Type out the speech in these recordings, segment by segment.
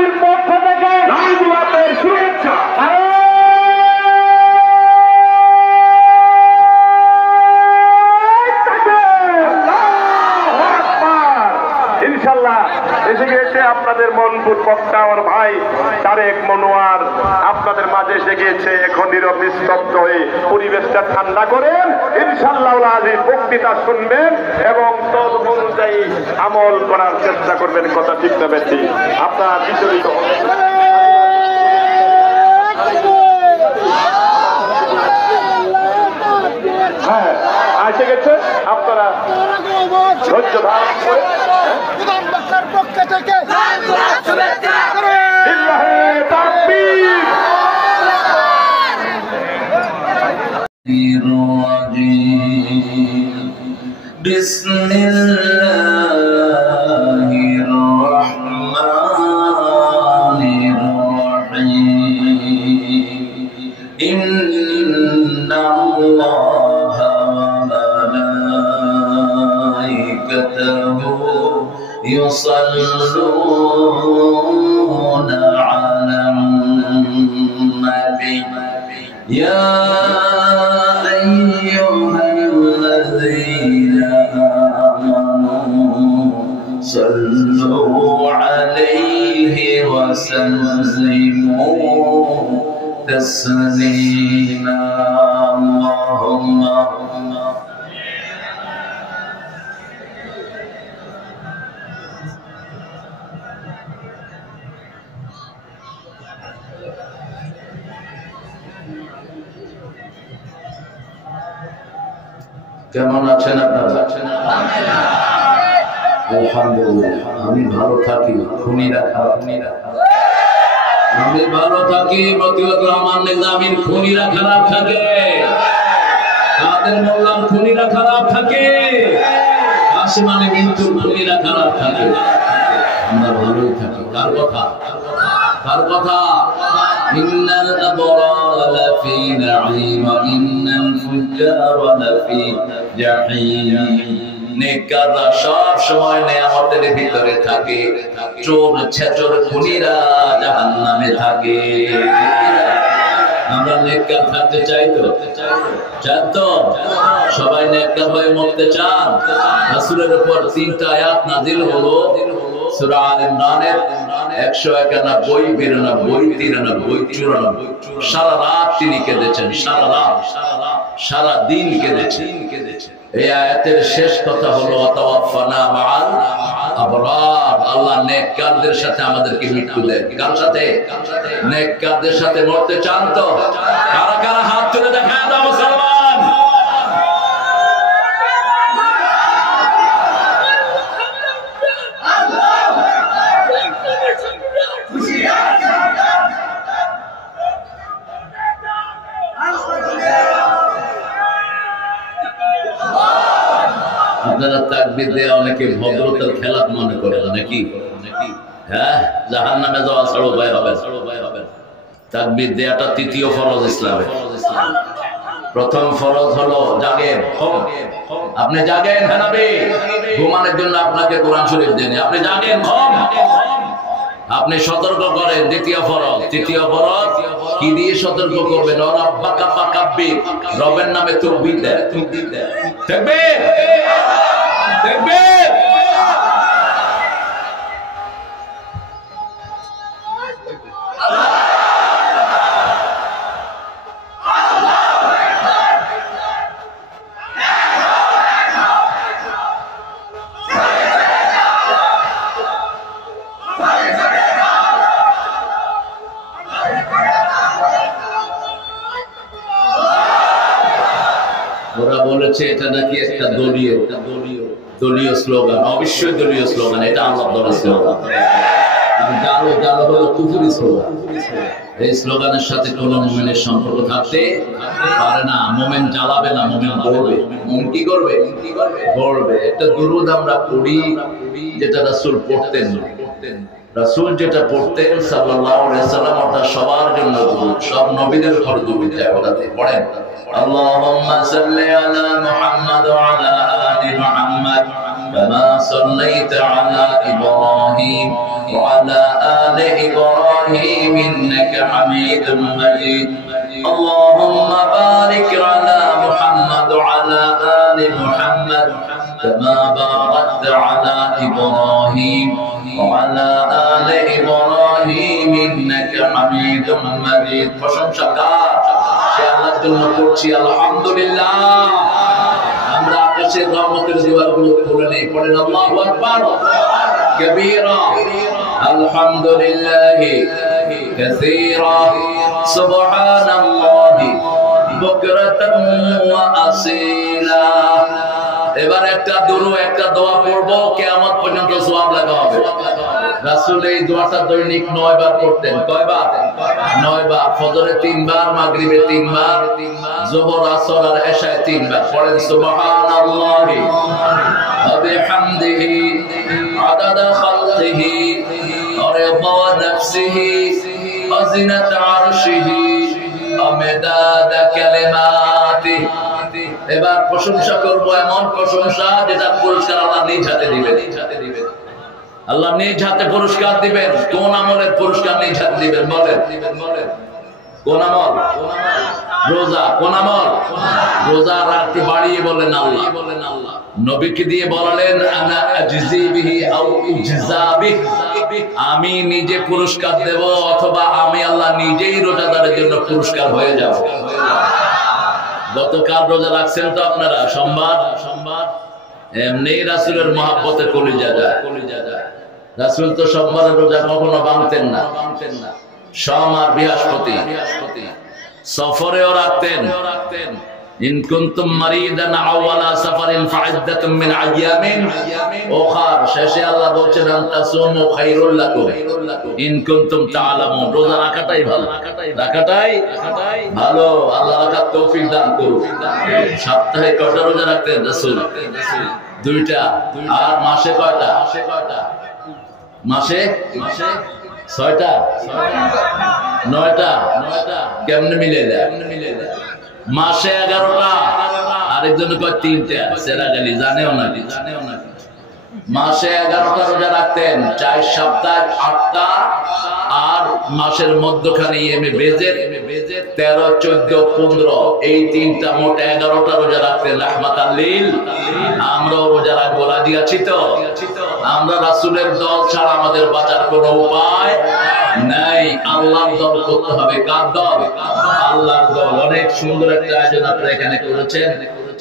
আলীর পক্ষ থেকে নাজুয়াতের শুভেচ্ছা। ইনশাআল্লাহ এসে গিয়েছে আপনাদের মনপুর বক্তা আমার ভাই তারেক মনোয়ার আপনাদের মাঝে এসে গিয়েছে। এখন নীরব নিস্তব্ধ হয়ে পরিবেশটা ঠান্ডা করেন, ইনশাআল্লাহ আজিজ বক্তৃতা শুনবেন এবং তদ অনুযায়ী আমল করার চেষ্টা করবেন। কথা ঠিক না বেশি আপনারা বিচলিত হ্যাঁ এসে গেছে। আপনারা ধৈর্য ধারণ করে পক্ষ থেকে বিসমিল্লাহির রহমানির রহিম ইন্নাল্লাহা ওয়া মালাইকাতাহু يصلون على النبي يا أيها الذين آمنوا صلوا عليه وسلموا تسليما اللهم কেমন আছেন আপনারা? আলহামদুলিল্লাহ আমি ভালো থাকি, খুনিরা খারাপ। আমি ভালো থাকি, মতিউর রহমান নিজামীর খুনিরা খারাপ থাকে, কাদের মোল্লার খুনিরা খারাপ থাকে, আসমানে মৃত্যুর খুনিরা খারাপ থাকে। আমরা ভালোই থাকি। কার কথা? কার কথা? ইন্নাল আবরারা লাফি নাঈম ওয়া ইন্নাল ফুজ্জারা লাফি জাহিম। নেককাররা সব সময় নিয়ামতের ভিতরে থাকে, চোর ছেচর খুনিরা জাহান্নামে থাকে। আমরা নেককার থাকতে চাই তো? চান তো? সবাই নেককার হয়ে মরতে চান? রাসূলের উপর 3টা আয়াত নাযিল হলো সূরা আলে ইমরানের 191, 92, 93, 94। সারা রাত তিনি কেঁদেছেন, সারা রাত, সারা দিন কেঁদেছেন। এই আয়াতের শেষ কথা হলো ওয়াতাওয়াফানা মাআল আবরার। আল্লাহ নেককারদের সাথে আমাদেরকে মৃত্যু দেন। কার সাথে? নেককারদের সাথে মরতে চান তো? কারা কারা হাত তুলে দেখায় দাও মুসলমান। আপনারা তাকবীর দেয়া অনেকে ভদ্রতার খেলাপ মনে করেন নাকি? হ্যাঁ, জাহান্নামে যাওয়া ছাড়ো ভয় হবে। তাকবীর দেয়াটা 3য় ফরজ ইসলামে। প্রথম ফরজ হলো জাগেন। আপনি জাগেন, হ্যাঁ নবী ঘুমানোর জন্য আপনাকে কোরআন শরীফ দেন, আপনি জাগেন, আপনি সতর্ক করেন। 2য় ফরজ। 3য় ফরজ কি দিয়ে সতর্ক করবেন? রাব্বাকা ফাকাব্বির, রবের নামে তাকবীর দেন। তাকবীর, তাকবীর। ওরা বলেছে এটা নাকি একটা দলীয় স্লোগান। অবশ্যই দলীয় স্লোগান, এটা আল্লাহ দলের স্লোগান। গালো গালো হলো কুফরি স্লোগান। এই স্লোগানের সাথে কোন মুমিনের সম্পর্ক থাকতে পারে না। মুমিন জ্বালাবে না, মুমিন গড়বে। মুমিন কি করবে? গড়বে। একটা দুরূদ আমরা পড়ি যেটা রাসূল পড়তেন। রাসূল যেটা পড়তেন সাল্লাল্লাহু আলাইহি সাল্লাম, ওটা সবার জন্য দুরূদ, সব নবীদের ঘর দুরূদ যায়। ওটাতে পড়েন আল্লাহুম্মা সাল্লি আলা মুহাম্মাদ ওয়া আলা আলি মুহাম্মাদ كما صليت على إبراهيم وعلى آل إبراهيم إنك حميد مجيد اللهم بارك على محمد وعلى آل محمد كما باركت على إبراهيم وعلى آل إبراهيم إنك حميد مجيد প্রশংসা কার সে আল্লাহর জন্য করছি আলহামদুলিল্লাহ আমরা আকাশের রহমতের দুয়ারগুলো খুলে নেই পড়েন আল্লাহু আকবার কবীরা আলহামদুলিল্লাহি কাসীরা সুবহানাল্লাহি বুকরাতান ওয়া আসীলা এবার একটা দোয়া পড়বো কিয়ামত পর্যন্ত সওয়াব লাগা হবে রাসূল এই দোয়াটা দৈনিক 9 বার করতেন কয়বার 9 বার ফজরে 3 বার মাগরিবে 3 বার যোহর আসর আর এশায় 3 বার পড়েন সুবহানাল্লাহি ওয়া বিহামদিহি আদাদা খালকিহি ওয়া রিদা নাফসিহি ওয়া জিনাত আরশিহি ওয়া মিদাদা কালিমাতিহি এবার প্রশংসা করব এমন প্রশংসা যেটা পুরস্কার আল্লাহ নিজ হাতে দিবেন আল্লাহ নিজ হাতে পুরস্কার দিবেন কোন আমলের পুরস্কার নিজ হাতে দিবেন বলেন কোন আমল রোজা কোন আমল রোজা রাতে বাড়িয়ে বলেন আল্লাহ নবীকে দিয়ে বললেন আনা আজজি বিহি আও উজজা বিহি আমি নিজে পুরস্কার দেব অথবা আমি আল্লাহ নিজেই রোজাদারের জন্য পুরস্কার হয়ে যাব গতকাল রোজা রাখছেন তো আপনারা সোমবার এমনি রাসূলের মহব্বতে কলিজা যায় রাসূল তো সোমবারের রোজা কখনো ভাঙতেন না সোম আর বৃহস্পতি সফরেও রাখতেন ইন কুনতুম মারিদান আও আলা সাফারিন ফাইদ্দাতুম মিন আইয়ামিন উখার শেষে আল্লাহ বলেন আনতাসুমু খায়রুল লাকুম ইন কুনতুম তাআলামুন রোজা রাখাটাই ভালো ভালো আল্লাহ রাখার তৌফিক দান করুন সপ্তাহে কয়টা রোজা রাখতেন রাসূল দুইটা আর মাসে কয়টা মাসে 6টা 9টা কেমনে মিলে দেয় মাসে 11টা আরেকজন কয় 3টা সেরা গালি জানেও না মাসে 11টা রোজা রাখতেন 4 সপ্তাহে 8টা আর মাসের মধ্যখানে এমে বেজে 13 14 15 এই 3টা মোট 11টা রোজা রাখতেন রাহমাতাল লিল আমরাও রোজা রাখবো রাজি আছি তো আমরা রাসূলের দল ছাড়া আমাদের বাঁচার কোনো উপায় নাই আল্লাহর দল করতে হবে কার দল আল্লাহর দল অনেক সুন্দর একটা আয়োজন আপনারা এখানে করেছেন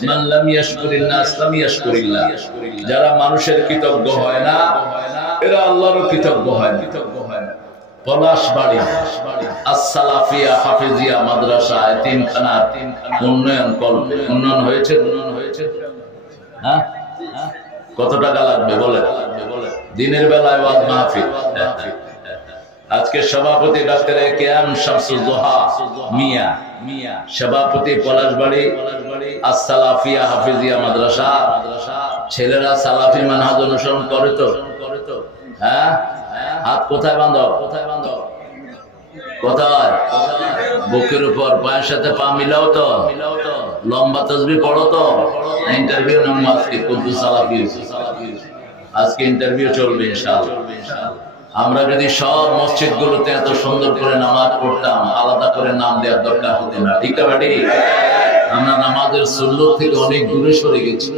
মান লাম ইয়াশকুরিন নাস লাম ইয়াশকুরিল্লাহ যারা মানুষের কৃতজ্ঞ হয় না এরা আল্লাহরও কৃতজ্ঞ হয় না পলাশবাড়ি আস-সালাফিয়া হাফেজিয়া মাদ্রাসা তিনখানা উন্নয়ন হয়েছে হ্যাঁ কত টাকা লাগবে বলেন দিনের বেলায় ওয়াজ মাহফিল আজকে সভাপতি ডাক্তার কেএম শামসুল দোহা মিয়া সভাপতি পলাশবাড়ি আস-সালাফিয়া হাফেজিয়া মাদ্রাসা ছেলেরা সালাফি মানহাজ অনুসরণ করে তো হ্যাঁ হাত কোথায় বাঁধো কোথায় বুকের উপর পায়ের সাথে পা মিলাও তো লম্বা তাসবিহ পড়ো তো ইন্টারভিউ নাম আজকে কুদ্দুস সালাফি আজকে ইন্টারভিউ চলবে ইনশাআল্লাহ আমরা যদি সব মসজিদগুলোতে এত সুন্দর করে নামাজ পড়তাম আলাদা করে নাম দেওয়ার দরকার হতো না ঠিক আছে আমরা নামাজের সুন্নত থেকে অনেক দূরে সরে গেছি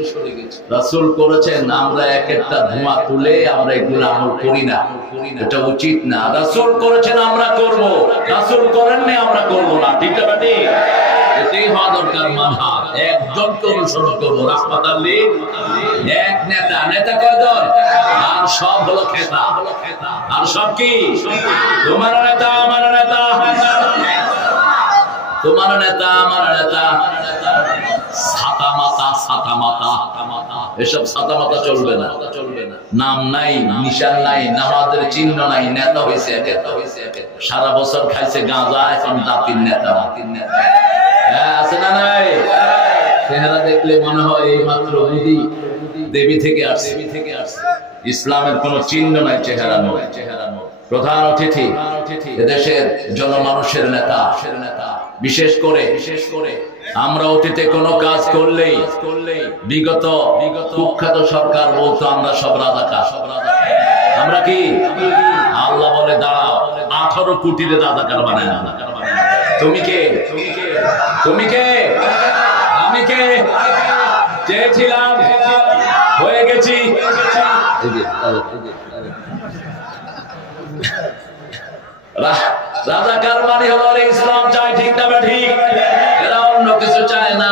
রাসূল করেছেন আমরা এক একটা ধোঁয়া তুলে আমরা এগুলো আমল করি না এটা উচিত না রাসূল করেছেন আমরা করব রাসূল করেননি আমরা করব না ঠিক আছে এটাই হওয়া দরকার মানহাজ একজনকে অনুসরণ করবো রাহমাতাল লিল এক নেতা কয়জন আর সব হলো খেতা আর সব কি তোমার নেতা আমার নেতা তোমার নেতা আমার নেতা ছাতা মাতা এসব ছাতা মাতা চলবে না নাম নাই নিশান নাই নামাজের চিহ্ন নাই নেতা হয়েছে সারা বছর খাইছে গাঁজা এখন জাতির নেতা হ্যাঁ আছে না নাই চেহারা দেখলে মনে হয় এই মাত্র দেবী থেকে আসছে ইসলামের কোন চিহ্ন নাই চেহারা নয় প্রধান অতিথি এদেশের জনমানুষের নেতা বিশেষ করে আমরা অতীতে কোনো কাজ করলেই বিগত কুখ্যাত সরকার বলতো আমরা সব রাজাকার। আমরা কি? আল্লাহ বলে দাঁড়াও, 18 কোটির রাজাকার বানায় না। তুমি কে? তুমি কে? আমি কে? চেয়েছিলাম, হয়ে গেছি। রাজাকার মানে হলো ইসলাম চাই, ঠিক না ঠিক? এরা অন্য কিছু চায় না।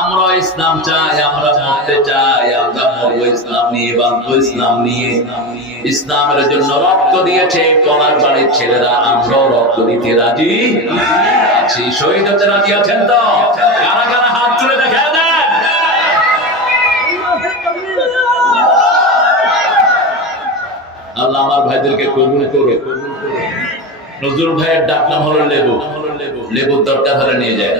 আমরা ইসলাম চাই, আমরা মরতে চাই, আমরা মরবো ইসলাম নিয়ে, বাঁচবো ইসলাম নিয়ে। ইসলামের জন্য রক্ত দিয়েছে কলার বাড়ির ছেলেরা, আমরাও রক্ত দিতে রাজি আছি। শহীদ হতে রাজি আছেন তো? কারা কারা হাত তুলে দেখা দেন। আল্লাহ আমার ভাইদেরকে কবুল করে। নজরুল ভাইয়ের ডাক নাম হলো লেবু। লেবুর দরকার হলে নিয়ে যায়।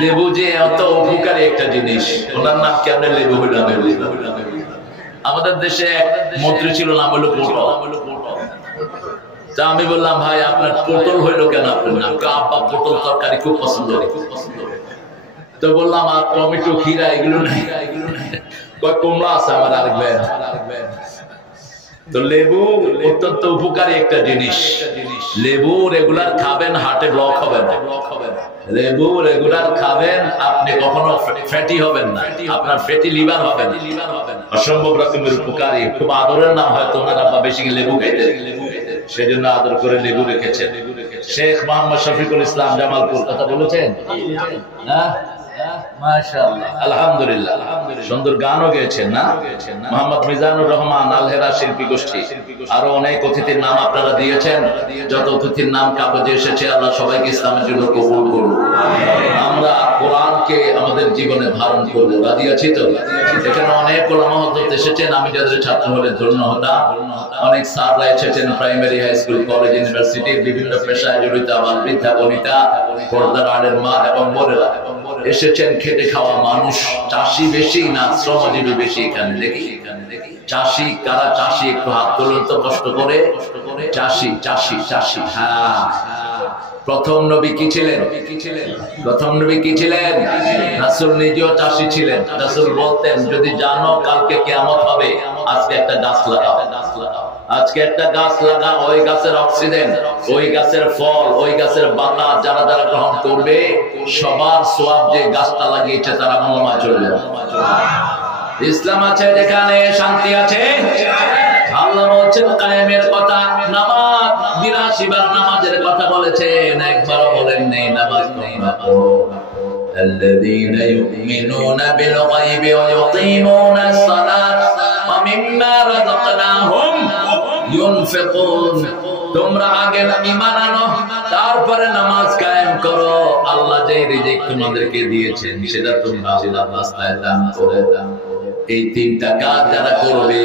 লেবু যে এত উপকারী একটা জিনিস, ওনার নাম কেমন লেবু হইলাম। আমাদের দেশে এক মন্ত্রী ছিল, নাম হলো পটল। তা আমি বললাম, ভাই আপনার পটল হইলো কেন? আপনার নাম? আব্বা পটল তরকারি খুব পছন্দ করে। তো বললাম, আর টমেটো, খিরা এগুলো নাই? কমলা আছে আমার আরেক ভাই। তো লেবু অত্যন্ত উপকারী একটা জিনিস। লেবু রেগুলার খাবেন, হার্টে ব্লক হবে না। লেবু রেগুলার খাবেন, আপনি কখনো ফ্যাটি হবেন না, আপনার ফ্যাটি লিভার হবে না। অসম্ভব রকমের উপকারী, খুব আদরের নাম। হয়তো ওনার আব্বা বেশি লেবু খাইতে, সেজন্য আদর করে লেবু রেখেছেন। শেখ মোহাম্মদ শফিকুল ইসলাম জামালপুর কথা বলেছেন, হ্যাঁ মাশাআল্লাহ, আলহামদুলিল্লাহ। সুন্দর গানও গেয়েছেন না? মোহাম্মদ মিজানুর রহমান, আলহেরা শিল্পী গোষ্ঠী, আরো অনেক অতিথির নাম আপনারা দিয়েছেন। যত অতিথির নাম কাগজে এসেছে, আল্লাহ সবাইকে ইসলামের জন্য কবুল করুন। আমরা কোরআনকে আমাদের জীবনে ধারণ করবো, রাজি আছি তো? এখানে অনেক ওলামা হযরত এসেছেন, আমি যাদের ছাত্র হলে ধন্য হতাম। অনেক স্যাররা এসেছেন, প্রাইমারি, হাই স্কুল, কলেজ, ইউনিভার্সিটির বিভিন্ন পেশায় জড়িত আমার বৃদ্ধা বনিতা, পর্দার আড়ের মা এবং বোনেরা এসেছেন। খেটে খাওয়া মানুষ, চাষি বেশি না শ্রমজীবী বেশি? এখানে দেখি চাষি কারা? চাষি একটু হাত তুলুন তো, কষ্ট করে। চাষি, চাষি, চাষি। হ্যাঁ, প্রথম নবী কি ছিলেন? প্রথম নবী কি ছিলেন? রাসূল নিজেও চাষি ছিলেন। রাসূল বলতেন, যদি জানো কালকে কিয়ামত হবে, আজকে একটা গাছ লাগাও। আজকে একটা গাছ লাগা, ওই গাছের অক্সিজেন, ওই গাছের ফল, ওই গাছের বাতাস যারা যারা গ্রহণ করবে, সবার সওয়াব যে গাছটা লাগিয়েছে তারা আমলনামায় চলে যাবে। ইসলাম আছে যেখানে শান্তি আছে। আল্লাহ বলছেন কায়েমের কথা, নামাজ 82 বার নামাজের কথা বলেছেন, একবারও বলেন নেই নামাজ নেই না। الذين يؤمنون بالغيب ويقيمون الصلاة ومما رزقناهم ينفقون। তোমরা আগে ঈমান আনো, তারপরে নামাজ কায়েম করো। আল্লাহ যে রিজিক তোমাদেরকে দিয়েছেন সেটা তোমরা আল্লাহর রাস্তায় দান করে দাও। এই 3টা কাজ যারা করবে,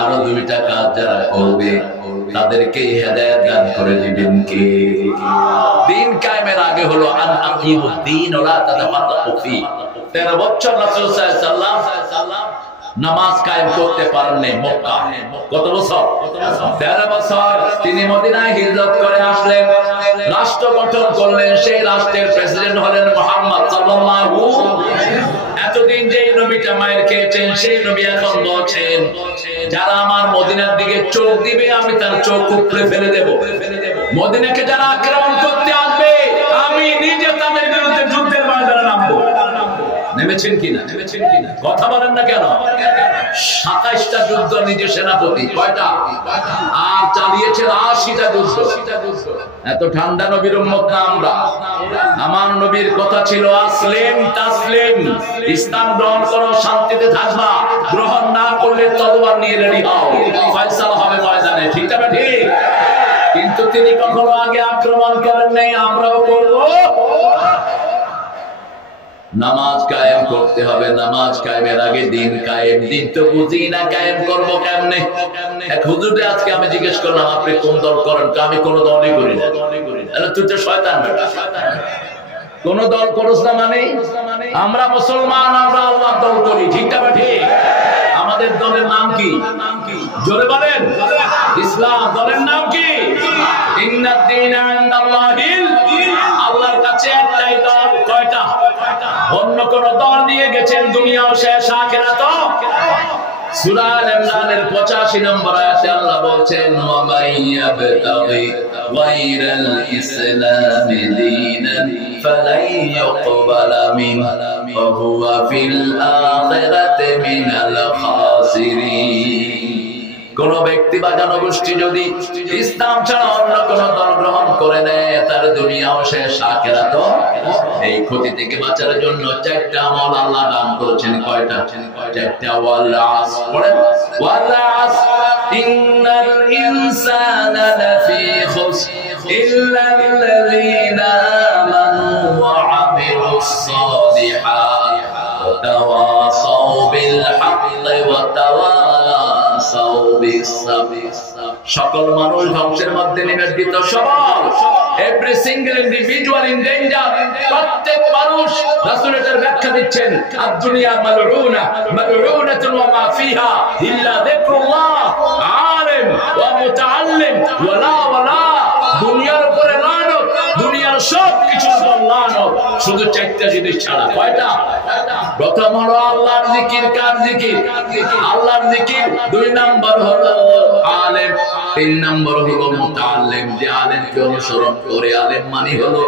আরো 2টা কাজ যারা করবে, তাদেরকে হেদায়েত দান করে দিবেন কে? দিন কায়েমের আগে হলো আন আকিমুদ্দিন ওয়া লা তাতাফাররাকু ফি। 13 বছর রাসূল সাল্লাল্লাহু আলাইহি ওয়াসাল্লাম নামাজ কায়েম করতে পারেননি মক্কা। কত বছর? 13 বছর। তিনি মদিনায় হিজরত করে আসলেন, রাষ্ট্র গঠন করলেন। সেই রাষ্ট্রের প্রেসিডেন্ট হলেন মুহাম্মদ সাল্লাল্লাহু। এতদিন যে নবীটা মায়ের খেয়েছেন, সেই নবী এখন বলছেন, যারা আমার মদিনার দিকে চোখ দিবে আমি তার চোখ উপড়ে ফেলে দেব। মদিনাকে যারা আক্রমণ করতে আসবে, আমি নিজে তাদের বিরুদ্ধে যুদ্ধের ময়দানে নামবো। নেমেছেন কিনা? কথা বলেন না কেন? 27টা যুদ্ধ নিজে সেনাপতি, কয়টা? আর চালিয়েছেন 80টা যুদ্ধ। এত ঠান্ডা নবীর উম্মত না আমরা। আমার নবীর কথা ছিল আসলেন তাসলিম, ইসলাম গ্রহণ করো, শান্তিতে থাকবা। গ্রহণ না করলে তলোয়ার নিয়ে রেডি হও, ফয়সালা হবে ময়দানে। ঠিক না ঠিক? কিন্তু তিনি কখনো আগে আক্রমণ করেন নাই, আমরাও করব। নামাজ কায়েম করতে হবে। নামাজ কায়েমের আগে দিন কায়েম। দিন তো বুঝি না, কায়েম করবো কেমনে? এক হুজুরে আজকে আমি জিজ্ঞেস করলাম, আপনি কোন দল করেন? আমি কোন দলই করি না। তুই তো শয়তান বেটা। কোন দল করস না মানে? আমরা মুসলমান, আমরা আল্লাহর দল করি। ঠিক না ঠিক? আমাদের দলের নাম কি? জোরে বলেন। ইসলাম। দলের নাম কি? ইন্নাদ দীনা ইনদাল্লাহিল। আল্লাহর কাছে একটাই অন্য কোন দল নিয়ে গেছেন, দুনিয়াও শেষ আখিরাতও। সূরা আল ইমরানের 85 নম্বর আয়াতে আল্লাহ বলছেন, ওয়া মাইয়াবতাগি গায়রাল ইসলামি দীনান ফালাই ইউকবালা মিনহু ওয়া হুয়া ফিল আখিরাতি মিনাল খাসিরিন। কোন ব্যক্তি বা জনগোষ্ঠী যদি ইসলাম ছাড়া অন্য কোন দল গ্রহণ করে নেয়, তার দুনিয়াও শেষ আখিরাতও। এই ক্ষতি থেকে বাঁচার জন্য 4টা আমল আল্লাহ দান করেছেন। কয়টা? 4টা। ওয়াল আসর, পড়েন ওয়াল আসর ইন্নাল ইনসানা লাফি খুসর ইল্লাল্লাযীনা আমানু ওয়া আমিলুস সালিহাত ওয়া তাওয়াসাউ বিল হাক্কি ওয়া তাওয়াসাউ বিস সাবর। সকল মানুষ ধ্বংসের মধ্যে নিমজ্জিত, সবাই every single individual in danger. প্রত্যেক মানুষ, রাসূল এর ব্যাখ্যা দিচ্ছেন, আদ-দুনিয়া মালউনা মালউনাতুন ওয়া মা ফিহা ইল্লা যিকরুল্লাহ আলিম ওয়া মুতাআল্লিম ওয়ালা ওয়ালা। দুনিয়ার উপরে লানত, দুনিয়ার সব কিছুর উপর লানত, শুধু 4টা জিনিস ছাড়া। কয়টা? প্রথম হলো আল্লাহর জিকির। কার জিকির? আল্লাহর জিকির। 2 নাম্বার হলো আলেম। 3 নাম্বার হলো মুতাআল্লিম, যে আলেমকে অনুসরণ করে। আলেম মানে হলো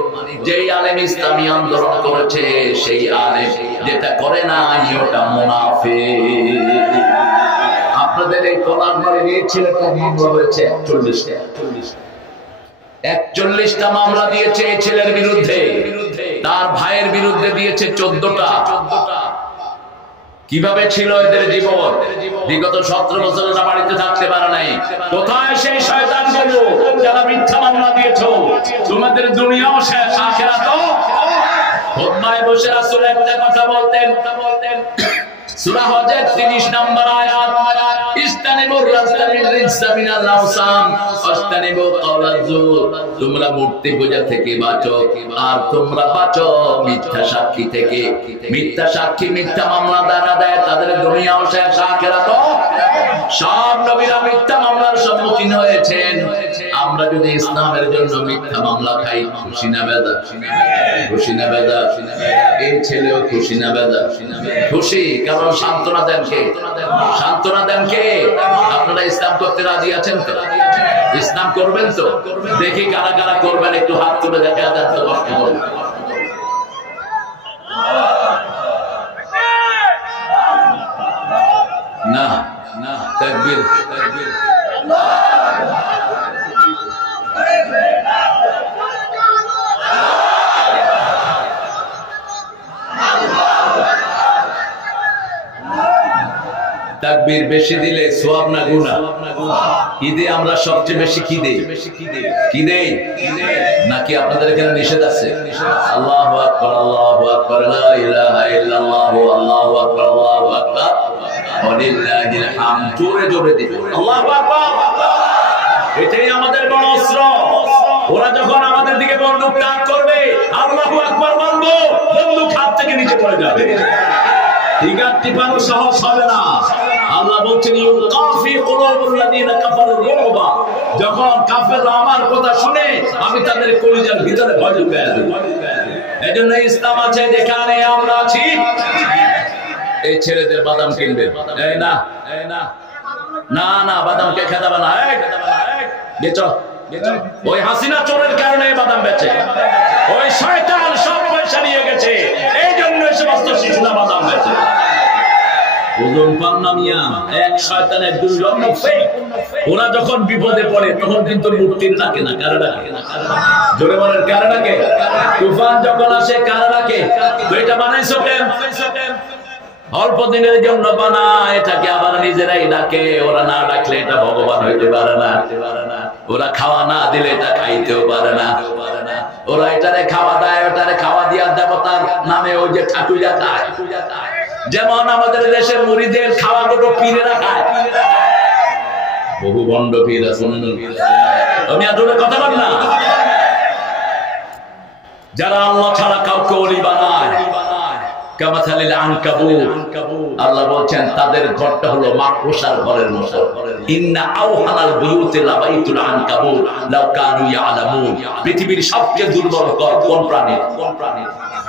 যেই আলেম ইসলামী আন্দোলন করেছে, সেই আলেম। যেটা করে না ওটা মুনাফিক। আপনাদের এই কলার ঘরে এই ছেলেটা মামলা হয়েছে 41টা মামলা দিয়েছে এই ছেলের বিরুদ্ধে। তার ভাইয়ের বিরুদ্ধে দিয়েছে 14টা। কিভাবে ছিল এদের জীবন? বিগত 17 বছর ওরা বাড়িতে থাকতে পারে নাই। কোথায় সেই শয়তানগুলো যারা মিথ্যা মামলা দিয়েছো? তোমাদের দুনিয়াও শেষ আখিরাতও। খুতবায় বসে রাসূল একটা কথা বলতেন, সূরা হজের 30 নম্বর আয়াত, ইস্তানিবুর রাসতামিন রিজসা মিনাল আওসান ওয়াস্তানিবু কাওলাজ যুর। তোমরা মূর্তি পূজা থেকে বাঁচো, আর তোমরা বাঁচো মিথ্যা সাক্ষী থেকে। মিথ্যা সাক্ষী, মিথ্যা মামলা দ্বারা দেয়, তাদের দুনিয়াও শেষ আখিরাতও। সব নবীরা মিথ্যা মামলার সম্মুখীন হয়েছেন। আমরা যদি ইসলামের জন্য মিথ্যা মামলা খাই, খুশি না বেদা? খুশি না বেদা? এই ছেলেও খুশি না বেদা? খুশি। কারণ সান্ত্বনা দেন কে? সান্ত্বনা দেন কে? আপনারা ইসলাম করতে রাজি আছেন তো? ইসলাম করবেন তো? দেখি কারা কারা করবেন, একটু হাত তুলে দেখা দেন তো। কষ্ট করবেন না? না, তাকবীর, তাকবীর। তাকবীর বেশি দিলে সওয়াব না গুনাহ? ঈদে আমরা সবচেয়ে বেশি কি দেই? কি দেই? নাকি আপনাদের এখানে নিষেধ আছে? আল্লাহু আকবার, আল্লাহু আকবার, লা ইলাহা ইল্লাল্লাহু, আল্লাহু আকবার, আল্লাহু আকবার, ওয়া লিল্লাহিল হামদ। জোরে জোরে দিই আল্লাহু আকবার। এটাই আমাদের বড় অস্ত্র। ওরা যখন আমাদের দিকে বন্দুক তাক করবে, আল্লাহু আকবার বলবো, বন্দুক হাত থেকে নিচে পড়ে যাবে। ঠিকার টিপানো সহজ হবে না। আল্লাহ বলছেন, ইউকাফি কুলুবুল্লাযিনা কাফারু রুবা। যখন কাফেররা আমার কথা শুনে, আমি তাদের কলিজার ভিতরে ভয় ঢুকিয়ে দেব। এজন্য ইসলাম আছে যেখানে আমরা আছি। এই ছেলেদের বাদাম কিনবে? এই না, এই না, না না, বাদাম কে খেদাবে না। বেচো, বেচো। ওই হাসিনা চোরের কারণে বাদাম বেচে। ওই শয়তান সব পয়সা নিয়ে গেছে, এই জন্য সমস্ত শিশুরা বাদাম বেচে। ওজন পান না মিয়া, এক শয়তানের দুর্গন্ধ ফেক। ওরা যখন বিপদে পড়ে তখন কিন্তু মূর্তির ডাকে না, কারা ডাকে? জোরে বলেন, কারা ডাকে? তুফান যখন আসে কারা ডাকে? তো এটা বানাইছো কেন? অল্প দিনের জন্য বানায়, এটাকে আবার নিজেরাই ডাকে। ওরা না ডাকলে এটা ভগবান হইতে পারে না। ওরা খাওয়া না দিলে এটা খাইতেও পারে না। ওরা এটারে খাওয়া দেয়, ওটারে খাওয়া দিয়া দেবতার নামে ওই যে ঠাকুরা খায়। যেমন আমাদের দেশের মুড়িদের খাওয়া দুটো পীরেরা খায়। বহু ভণ্ড পীর আছে, আমি আর দূরে কথা বল না। যারা আল্লাহ ছাড়া কাউকে ওলি বানায়, কামাথালিল আনকাবুত, আল্লাহ বলছেন তাদের ঘরটা হলো মাকড়সার ঘরের মতো। ইন্না আওহানাল বুয়ুতি লাবাইতুল আনকাবুত লাউ কানু ইয়ালামুন। পৃথিবীর সবচেয়ে দুর্বল ঘর কোন প্রাণীর?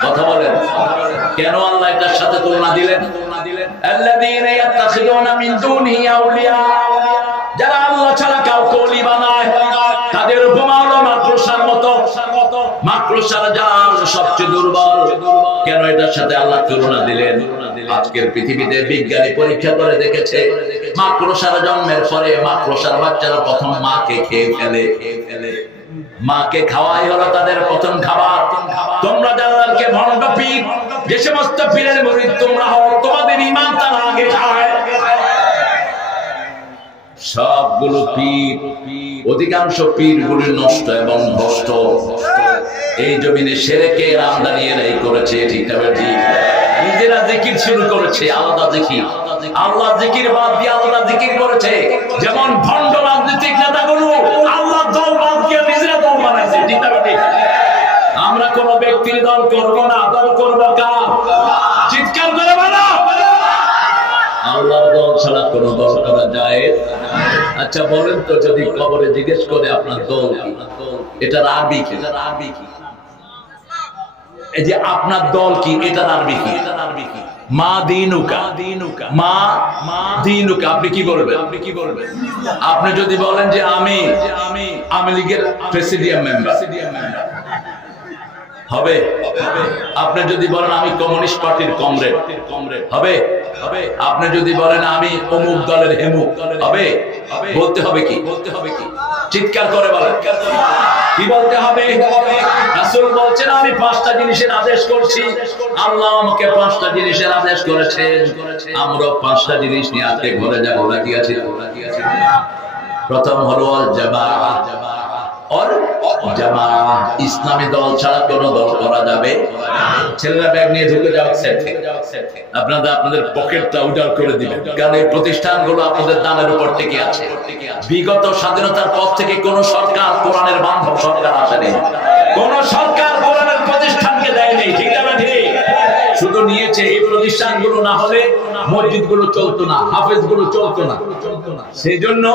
কথা বলেন, কেন আল্লাহ এটার সাথে তুলনা দিলেন? আল্লাযীনা ইয়াত্তাখিযুনা মিন দুনিহি আউলিয়া, যারা আল্লাহ ছাড়া কাউকে ওলি বানায় তাদের উপমা হলো মাকড়সার মতো। মাকড়সার জাল সবচেয়ে দুর্বল। কেন এটার সাথে আল্লাহ তুলনা দিলেন? আজকের পৃথিবীতে বিজ্ঞানী পরীক্ষা করে দেখেছে, মাকড়সার জন্মের পরে মাকড়সার বাচ্চারা প্রথম মাকে খেয়ে ফেলে। মাকে খাওয়াই হলো তাদের প্রথম খাবার। তোমরা যাদেরকে ভণ্ড পীর, যে সমস্ত পীরের মুরিদ তোমরা হও, তোমাদের ঈমান তারা আগে খায়। সবগুলো পীর, অধিকাংশ পীরগুলি নষ্ট এবং ভ্রষ্ট। এই জমিনে শিরকের আমদানি এরাই করেছে, ঠিক না ঠিক? নিজেরা জিকির শুরু করেছে, আলাদা জিকির, আল্লাহ জিকির বাদ দিয়ে আলাদা জিকির করেছে। যেমন ভণ্ড রাজনৈতিক নেতাগুলো আল্লাহ দল বাদ দিয়ে নিজেরা দল বানাইছে, ঠিক না ঠিক? আমরা কোন ব্যক্তির দল করব না, দল করব কার? চিৎকার করে বলো, আল্লাহর দল ছাড়া কোন দল করা যায়? আচ্ছা বলেন তো, যদি কবরে জিজ্ঞেস করে আপনার দল কি, এটার আরবি কি? এই যে আপনার দল কি, এটার আরবি কি? মা দিনুকা, মা দিনুকা, আপনি কি বলবেন? আপনি যদি বলেন যে আমি আওয়ামী লীগের প্রেসিডিয়াম মেম্বার, হবে? আপনি যদি বলেন আমি কমিউনিস্ট পার্টির কমরেড, হবে? আপনি যদি বলেন আমি অমুক দলের হেমুক, হবে? বলতে হবে কি? চিৎকার করে বলেন, কি বলতে হবে? রাসূল বলছেন আমি 5টা জিনিসের আদেশ করছি, আল্লাহ আমাকে 5টা জিনিসের আদেশ করেছেন। আমরা 5টা জিনিস নিয়ে আজকে ঘরে যাবো, রাজি আছি? প্রথম হলো আল জামাআহ, ইসলামী দল ছাড়া কোন দল করা যাবে? ছেলেরা ব্যাগ নিয়ে ঢুকে যাও, আপনাদের পকেটটা উজাড় করে দিবেন, কারণ এই প্রতিষ্ঠানগুলো আপনাদের দানের উপর টিকে আছে। বিগত স্বাধীনতার পর থেকে কোন সরকার কোরআনের বান্ধব সরকার আসেনি, কোন সরকার কোরআনের প্রতিষ্ঠানকে দেয়নি, ঠিক না ঠিক? শুধু নিয়েছে। এই প্রতিষ্ঠানগুলো না হলে মসজিদগুলো চলতো না, হাফেজগুলো চলতো না। সেই জন্য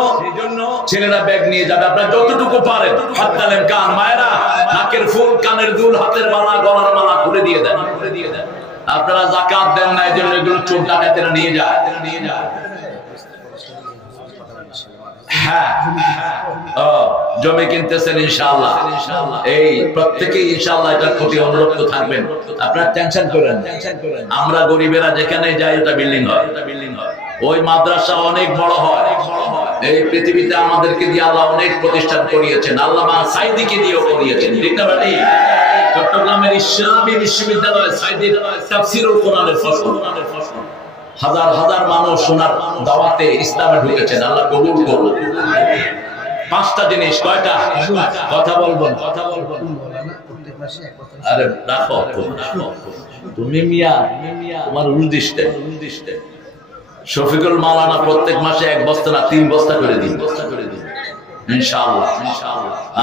ছেলেরা ব্যাগ নিয়ে যাবে, আপনারা যতটুকু পারেন। হাততালেন কান, মায়েরা নাকের ফুল, কানের দুল, হাতের মালা, গলার মালা খুলে দিয়ে দেন। আপনারা যাকাত দেন না, এই জন্য এগুলো চোর ডাকাতেরা নিয়ে যায়। হ্যাঁ, জমি কিনতেছেন ইনশাআল্লাহ, এই প্রত্যেকেই ইনশাআল্লাহ এটার প্রতি অনুরক্ত থাকবেন। আপনারা টেনশন করেন। আমরা গরিবেরা যেখানে যাই ওটা বিল্ডিং হয়, ওই মাদ্রাসা অনেক বড় হয়। এই পৃথিবীতে আমাদেরকে দিয়ে আল্লাহ অনেক প্রতিষ্ঠান করিয়েছেন, আল্লামা সাইদিকে দিয়েও করিয়েছেন, ঠিক না ভাই? চট্টগ্রামের ইসলামী বিশ্ববিদ্যালয় সাইদির তাফসীরুল কোরআনের ফসল, হাজার হাজার মানুষ সোনার দাওয়াতে ইসলামে ঢুকেছেন, আল্লাহ কবুল করুন। 5টা জিনিস, কয়টা? কথা বলবেন। আরে রাখো তুমি মিয়া, তোমার উর্দিষ্টে শফিকুল মাওলানা প্রত্যেক মাসে 1 বস্তা না 3 বস্তা করে দিন, ইনশাআল্লাহ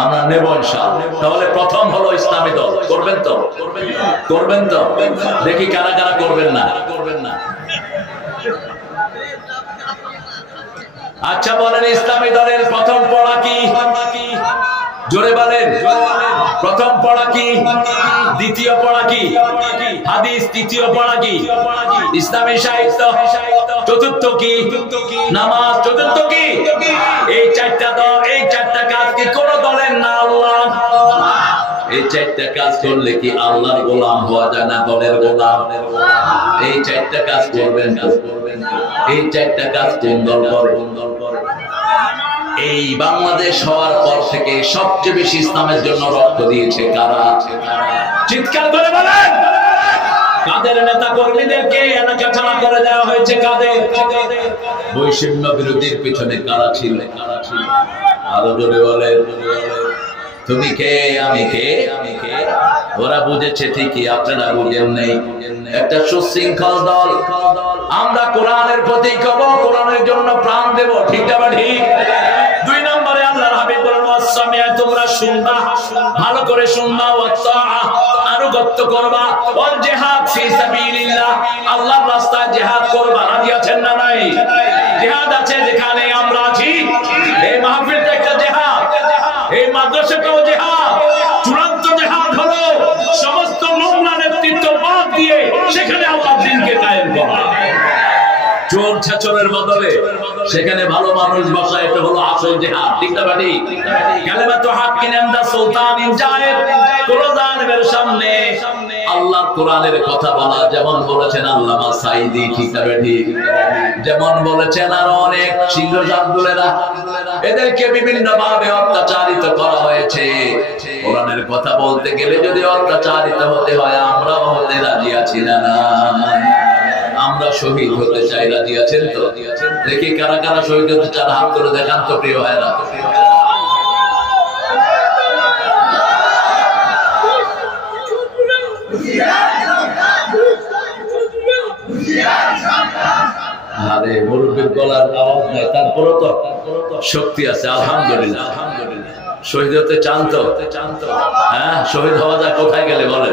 আমরা নেব ইনশাআল্লাহ। তাহলে প্রথম হলো ইসলামী দল। করবেন তো? দেখি কারা কারা করবেন না। আচ্ছা বলেন, ইসলামী দলের প্রথম পড়া কি? জোরে বলেন। প্রথম পড়া কি? দ্বিতীয় পড়া কি? হাদিস। তৃতীয় পড়া কি? ইসলামী সাহিত্য। চতুর্থ কি? নামাজ। চতুর্থ কি? এই 4টা দল, এই 4টা কাজ কি কোন দলের না? আল্লাহ। এই 4টা কাজ করলে কি আল্লাহর গোলাম হওয়া যায় না দলের গোলাম? এই 4টা কাজ করবেন না। এই 4টা কাজ কোন দল করে? এই বাংলাদেশ হওয়ার পর থেকে সবচেয়ে বেশি ইসলামের জন্য রক্ত দিয়েছে কারা? চিৎকার করে বলেন। কাদের নেতা কর্মীদেরকে এলাকা ছাড়া করে দেওয়া হয়েছে? কাদের? বৈষম্য বিরোধীর পিছনে কারা ছিল? আরো জোরে বলেন। তুমি কে, আমি কে? ওরা বুঝেছে ঠিকই, আপনারা বুঝেন নেই। একটা সুশৃঙ্খল দল, আমরা কোরআনের প্রতি কব, কোরআনের জন্য প্রাণ দেব, ঠিক না ঠিক? 2 নম্বরে আল্লাহর হাবিব বলেন, ওয়াসসামিয়া, তোমরা শুনবা, ভালো করে শুনবা, ওয়াত্তাআ, আরো আনুগত্য করবা, ওয়াল জিহাদ ফি সাবিলিল্লাহ, আল্লাহর রাস্তায় জিহাদ করবা। রাজি আছেন না নাই? জিহাদ আছে যেখানে আমরা আছি। এই মাহফিলটা একটা জিহাদ, এই মাদ্রাসাটাও জিহাদ। চূড়ান্ত জিহাদ হলো সমস্ত নোংরা নেতৃত্ব বাদ দিয়ে সেখানে আল্লাহর দ্বীনকে কায়েম করা। চোর ছাচরের বদলে সেখানে ভালো মানুষ বসা, এটা হলো আসল জিহাদ। ঠিক না বাড়ি? কালেমাতু হাক্কিন ইনদা সুলতানিন জায়েদ, কোন জালেমের সামনে আল্লাহ কোরআনের কথা বলা, যেমন বলেছেন আল্লামা সাঈদী। ঠিক না বাড়ি? যেমন বলেছেন আরো অনেক শিক্ষাবিদেরা, এদেরকে বিভিন্ন ভাবে অত্যাচারিত করা হয়েছে। কোরআনের কথা বলতে গেলে যদি অত্যাচারিত হতে হয়, আমরাও হতে রাজি আছি না? আমরা শহীদ হতে চাই, রাজি আছেন তো? দেখি কারা কারা শহীদ হতে চান, হাত করে দেখান তো প্রিয় ভাইরা। আরে মুরব্বীর গলার আওয়াজ নাই, তারপরও তো শক্তি আছে। আলহামদুলিল্লাহ। শহীদ হতে চান তো? হ্যাঁ, শহীদ হওয়া যায়। কোথায় গেলে বলে?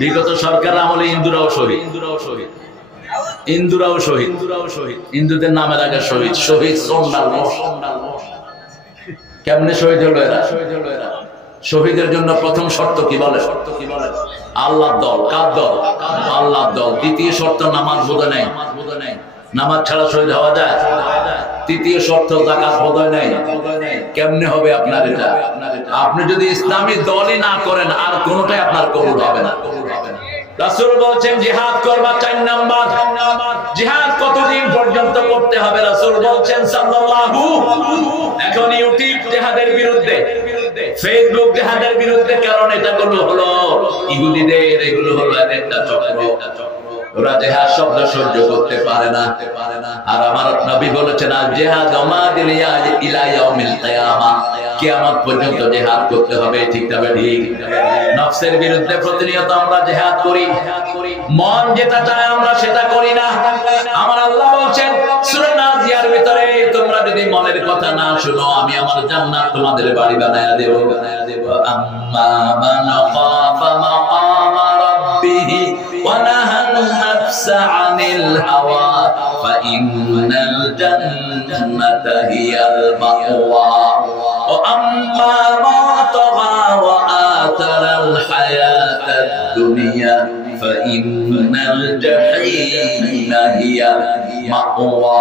বিগত সরকার আমলে ইন্দুরাও শহীদ, ইন্দুরাও শহীদ, হিন্দুদের নামের আগে শহীদ। শহীদ কেমনে শহীদ হলো এরা? শহীদের জন্য প্রথম শর্ত কি বলে? আল্লাহর দল। কার দল? আল্লাহর দল। দ্বিতীয় শর্ত নামাজ বোধ নাই, নামাজ ছাড়া শহীদ হওয়া যায়? তৃতীয় শর্ত যাকাত বোধ নাই। কেমনে হবে আপনার এটা? আপনি যদি ইসলামী দলই না করেন, আর কোনটাই আপনার কবুল হবে না। রাসূল বলেছেন জিহাদ করবা 4 নাম্বার। জিহাদ কতদিন পর্যন্ত করতে হবে? রাসূল বলেছেন সাল্লাল্লাহু। এখন ইউটিউব জিহাদের বিরুদ্ধে, ফেসবুক জিহাদের বিরুদ্ধে, কারণ এটা হলো ইহুদিদের, এগুলো হলো একটা চক্র। ওরা জিহাদ শব্দ সহ্য করতে পারে না। আর আমার নবী বলেছেন আল জিহাদ আমাদিল ইলা ইয়াউমিল কিয়ামা, কিয়ামত পর্যন্ত জিহাদ করতে হবে। ঠিক না ঠিক? নফসের বিরুদ্ধে প্রতিনিয়ত আমরা জিহাদ করি, মন যেটা চায় আমরা সেটা করি না। আমার আল্লাহ বলেন সূরা নাজিয়ার ভিতরে, তোমরা যদি মনের কথা না শুনো, আমি আমার জান্নাত তোমাদের বাড়ি বানায়া দেব। আম্মা মান খাফা মাকামা রাব্বিহি ওয়া নাহান নাফসা আনিল হাওয়া ফাইন্নাল জান্নাতা হিয়াল মাওয়া ওয়া আম্মা মা তাগা ওয়া আতারাল হায়াতাদ দুনিয়া ফাইন্নাল জাহিমা হিয়াল মাওয়া।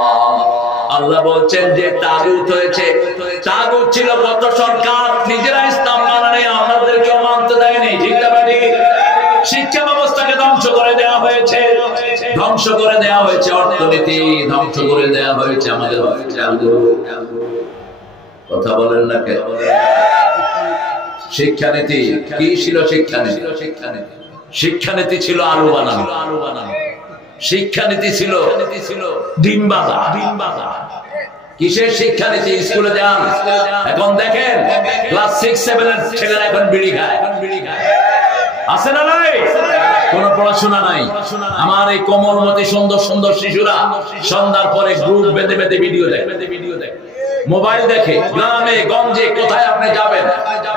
আল্লাহ বলছেন যে তাগুত হয়েছে, তাগুত ছিল কত সরকার, নিজেরা ইসলাম মানে নাই, আমাদেরকে মানতে দেয়নি। ঠিক না ঠিক? শিক্ষা ব্যবস্থাকে ধ্বংস করে দেওয়া হয়েছে, ধ্বংস করে দেওয়া হয়েছে অর্থনীতি, ধ্বংস করে দেওয়া হয়েছে আমাদের কথা বলেন না কেন? শিক্ষানীতি কি ছিল? শিক্ষানীতি ছিল আলু বানানো, শিক্ষানীতি ছিল ডিম ভাজা। কিসের শিক্ষানীতি? স্কুলে যান, এখন দেখেন ক্লাস 6-7 এর ছেলেরা এখন বিড়ি খায়। আছে না নাই? কোন পড়াশোনা নাই। আমার এই কোমলমতি সুন্দর সুন্দর শিশুরা সন্ধ্যার পরে গ্রুপ বেঁধে বেঁধে ভিডিও দেখে, মোবাইল দেখে। গ্রামে গঞ্জে কোথায় আপনি যাবেন,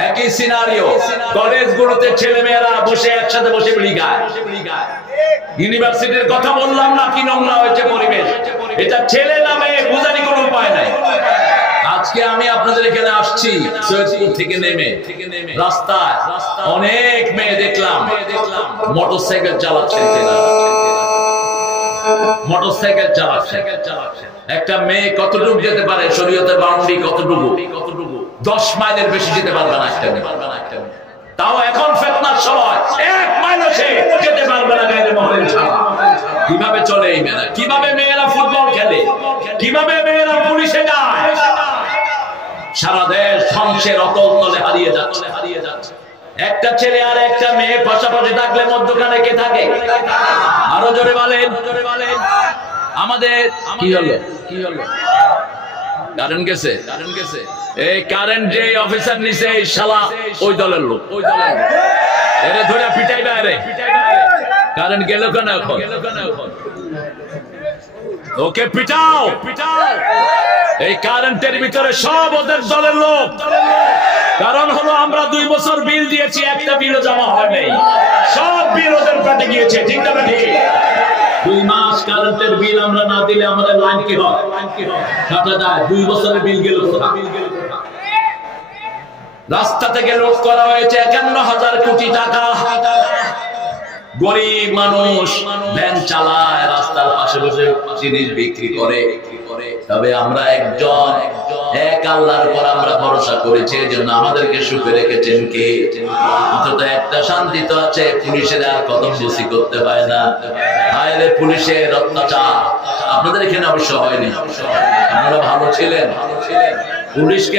একই সিনারিও। কলেজগুলোতে ছেলে মেয়েরা বসে একসাথে বসে বিড়ি খায়। ইউনিভার্সিটির কথা বললাম না, কি নোংরা হয়েছে পরিবেশ। এটা ছেলে নামে বোঝানি কোনো উপায় নাই। আজকে আমি আপনাদের এখানে আসছি সৈয়দপুর থেকে নেমে, রাস্তায় অনেক মেয়ে দেখলাম মোটরসাইকেল চালাচ্ছে। মোটরসাইকেল চালাচ্ছে। একটা মেয়ে কতটুকু যেতে পারে? শরীয়তের বাউন্ডারি কতটুকু? 10 মাইলের বেশি যেতে পারবে না একটা মেয়ে। তাও এখন ফিতনার সময় 1 মাইলও সে যেতে পারবে না গায়ের মহলের ছাড়া। কিভাবে চলে এই মেয়েরা? কিভাবে মেয়েরা ফুটবল খেলে? কিভাবে মেয়েরা পুলিশে যায়? সারা দেশ ধ্বংসের অতল তলে হারিয়ে যাচ্ছে। একটা ছেলে আর একটা মেয়ে পাশাপাশি থাকলে মধ্যখানে কে থাকে? আরো জোরে বলেন। আমাদের কি হলো? কারেন্ট গেছে। এই কারেন্ট যে অফিসার নিছে, এই শালা ওই দলের লোক। এরে ধরে পিটাইবে। আরে কারেন্ট গেল কেন এখন? ওকে পিটাও। এই কারেন্টের ভিতরে সব ওদের দলের লোক। কারণ হলো আমরা 2 বছর বিল দিয়েছি, একটা বিলও জমা হয় নাই, সব বিল ওদের পেটে গিয়েছে। ঠিক না ঠিক? 2 মাস কারেন্টের বিল আমরা না দিলে আমাদের লাইন কি হয়? কাটা যায়। 2 বছরের বিল গেল কোথায়? রাস্তা থেকে লুট করা হয়েছে 51,000 কোটি টাকা। গরিব মানুষ ভ্যান চালায়, রাস্তার পাশে বসে জিনিস বিক্রি করে। তবে আমরা এক আল্লাহর উপর আমরা ভরসা করেছি, এজন্য আমাদেরকে সুখে রেখেছেন কে? অন্তত একটা শান্তি তো আছে, পুলিশের আর কদম বসি করতে হয় না। হায়রে পুলিশের অত্যাচার আপনাদের এখানে অবশ্য হয়নি, আপনারা ভালো ছিলেন। পুলিশকে